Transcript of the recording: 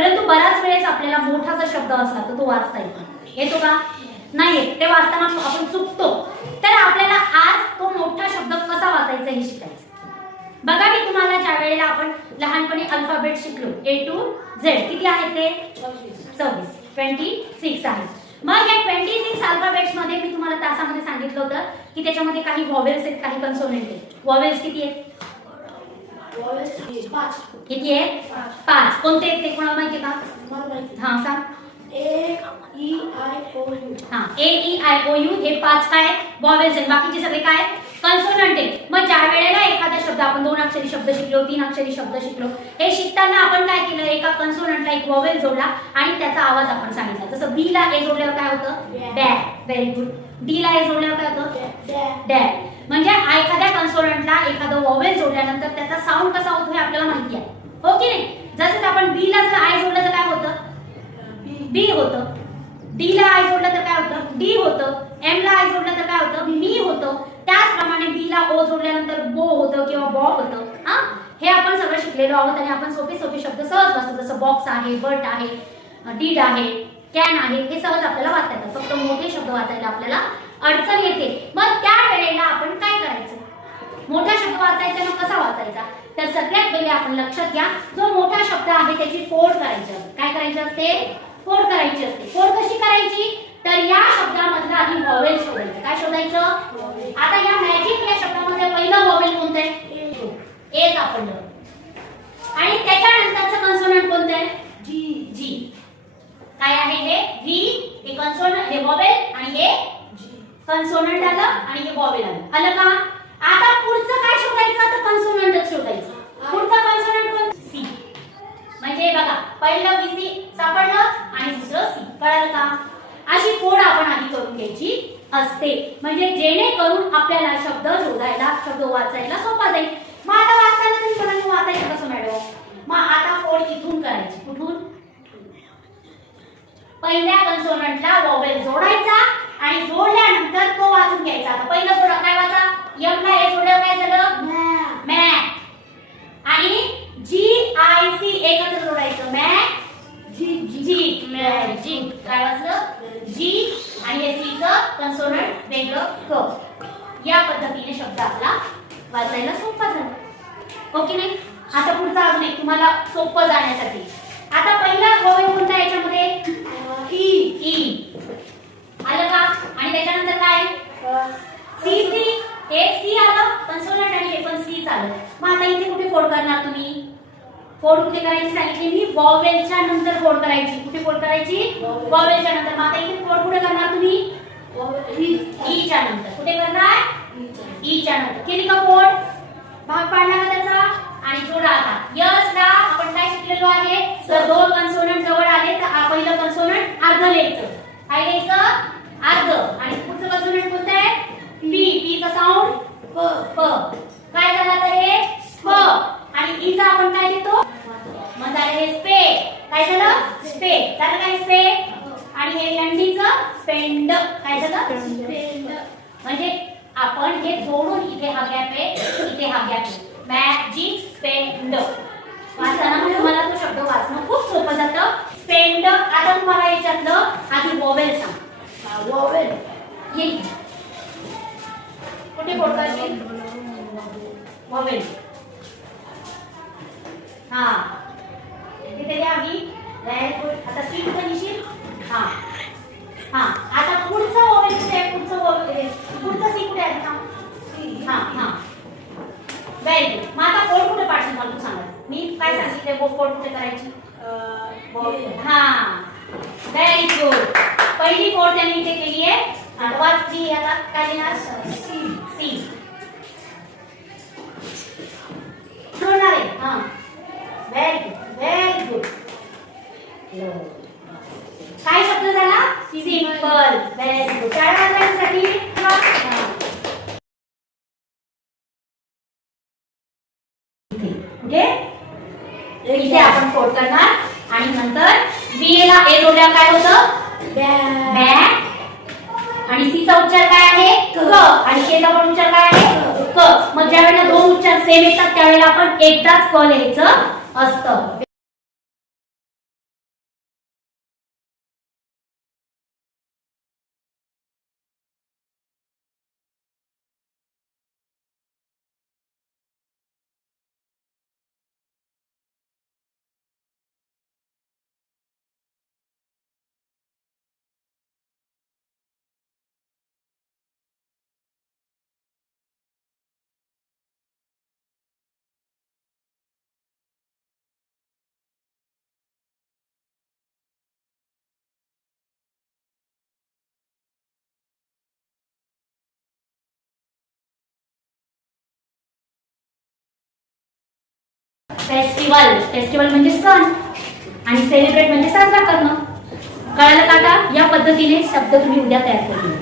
परंतु बऱ्याच वेळेस आपल्याला मोठा जर शब्द असला तर तो वाचता येतो का? नाही येत. ते वाचताना आपण चुकतो. तर आपल्याला आज तो मोठा शब्द कसा वाचायचा हे शिकायचं. बघा मी तुम्हाला ज्या वेळेला आपण लहानपणी अल्फाबेट शिकलो A to Z किती आहेत ते 26 आहे. मग या 26 अल्फाबेट्स मध्ये मी तुम्हाला तासामध्ये सांगितलं होतं की त्याच्यामध्ये काही व्हॉवेल्स आहेत, काही कन्सोनंट आहेत. व्हॉवेल्स किती आहेत? किती आहे? 5. कोणते आहेत ते कोणाला माहिती का? हां सांग. A-E-I-O-U हे 5 काय व्हॉवेल्स आहेत. बाकीचे सगळे काय कन्सोनंट आहेत. मग ज्या वेळेला एखादा शब्द आपण 2 अक्षरी शब्द शिकलो, 3 अक्षरी शब्द शिकलो, हे शिकताना आपण काय केलं, एका कन्सोनंटला एक व्हॉवेल जोडला आणि त्याचा आवाज आपण सांगितला. जसं बी ला ए जोडल्यावर काय होतं? डॅ. Very good. डी ला ए जोडल्यावर काय होतं? डॅ. म्हणजे एखाद्या कन्सोनंटला एखादं व्हॉवेल जोडल्यानंतर त्याचा साऊंड कसा होतो हे आपल्याला माहिती आहे, हो की नाही? जसं आपण बी ला जर आय जोडलं तर काय होतं? बी होतं. डी ला आय जोडलं तर काय होतं? डी होतं. एम ला आय जोडलं तर काय होतं? मी होतं. त्याचप्रमाणे बी ला ओ जोडल्यानंतर बो होतं किंवा बॉ होतं. हे आपण सगळं शिकलेलो आहोत आणि आपण सोपे सोपे शब्द सहज वाचतो. जसं बॉक्स आहे, बट आहे, डीड आहे, कॅन आहे, हे सहज आपल्याला वाचता येतात. फक्त मोठे शब्द वाचायला आपल्याला अडचण येते. मग त्या वेळेला आपण काय करायचं? मोठा शब्द वाचायचा ना कसा वाचायचा? तर सगळ्यात पहिले आपण लक्षात घ्या, जो मोठा शब्द आहे त्याची फोड करायची असते. काय करायची असते? फोड करायची असते. फोड कशी करायची? तर या शब्दामधला आधी व्हॉवेल शोधायचं. काय शोधायचं? आता या मॅजिक या शब्दामध्ये पहिलं व्हॉवेल कोणतं आहे? ए सापडलं. आणि त्याच्यानंतरचं कन्सोनंट कोणतं आहे? जी. काय आहे हे? जी. हे कन्सोनंट, हे व्हॉवेल आणि हे कन्सोनंट आलं आणि हे व्हॉवेल आलं का? आता पुढचं काय शोधायचं? तर कन्सोनंटच शोधायचं. पुढचं कन्सोनंट कोण? सी. म्हणजे बघा पहिलं सी सापडलं आणि दुसरं सी. कळलं का? अशी फोड आपण आधी करून घ्यायची असते, म्हणजे जेणेकरून आपल्याला शब्द शोधायला, शब्द वाचायला सोपा जाईल. मग आता वाचताना तुम्ही कोणाला वाचायचं कसं मॅडम? मग आता फोड इथून करायची. कुठून? पहिल्या कन्सोनंटला व्हॉवेल जोडायचा आणि जोडल्यानंतर तो वाचून घ्यायचा. आता पहिलं जोडा काय वाचा? एम ला ए जोडल्यावर काय झालं? मॅ. आणि जी आय सी एकत्र जोडायचं. मॅ जी. मॅजिक. काय वाचलं? जी आणि सी चं कन्सोनंट वेगळं क. या पद्धतीने शब्द आपला वाचायला सोपा झाला, ओके नाही? आता पुढचा अजून एक तुम्हाला सोपं जाण्यासाठी. आता पहिला व्हॉवेल कोणता याच्यामध्ये? ई. आलं का? आणि त्याच्यानंतर काय? सी. हे सी आलं कन्सोनंट आणि हे पण सी आलं. मग आता इथे कुठे फोड करणार तुम्ही? फोड कुठे करायची सांगितली मी? व्हॉवेलच्या नंतर फोड करायची. कुठे फोड करायची? व्हॉवेलच्या नंतर. मग आता इथे फोड कुठे करणार तुम्ही? ई च्या नंतर. कुठे करणार? ई च्या नंतर. केली का फोड? भाग पाडला का त्याचा? आणि जोडा. आता यस ला आपण काय शिकलेलो आहे? तर दोन कन्सोनंट जवळ आले तर पहिलं कन्सोनंट अर्ध लिहायचं. काय लिहायचं? अर्ध. आणि पुढचं कन्सोनंट कोणतं आहे? पी. पी चा साऊंड प. काय झालं आता हे? प. आणि ई चा आपण काय लिहितो? मग झालं हे स्पे. काय झालं? स्पे. झालं काय स्पे? आणि हे एनडीचं स्पेंड. काय झालं? स्पेंड. म्हणजे आपण हे जोडून इथे हा गॅप आहे, इथे हा गॅप आहे. Magic spend. वाचताना मग तुम्हाला तो शब्द वाचणं खूप सोपं जातं. स्पेंड. आता तुम्हाला याच्यातलं आधी व्हॉवेल सांग. व्हॉवेल येईल कुठे फोड करशील? व्हॉवेल. हा तिथे द्या आधी. Very good. आता सी कुठे लिहिशील? हा. आता पुढचं व्हॉवेल कुठे आहे? पुढचं व्हॉवेल पुढचं सी कुठे आहे? हा. Very good. मग आता फोड कुठे पाडशील मला तू सांग. मी काय सांगितले? फोड कुठे करायची? हा. Very good. पहिली फोड त्यांनी इथे केली आहे. वाचली. आता काय लिहिणार? सी. जोडणार आहे. हा. Very good. काय शब्द झाला? सिंपल. Very good. टाळ्या वाजवण्यासाठी कुठे? इथे आपण फोड करणार आणि नंतर बी ला ए जोडल्यावर काय होतं? बॅग. आणि सी चा उच्चार काय आहे? क. आणि के चा पण उच्चार काय आहे? क. मग ज्या वेळेला दोन उच्चार सेम येतात त्यावेळेला आपण एकदाच क लिहायचं असतं. फेस्टिवल, फेस्टिवल म्हणजे सण आणि सेलिब्रेट म्हणजे साजरा करणं. कळालं का आता? या पद्धतीने शब्द तुम्ही उद्या तयार करून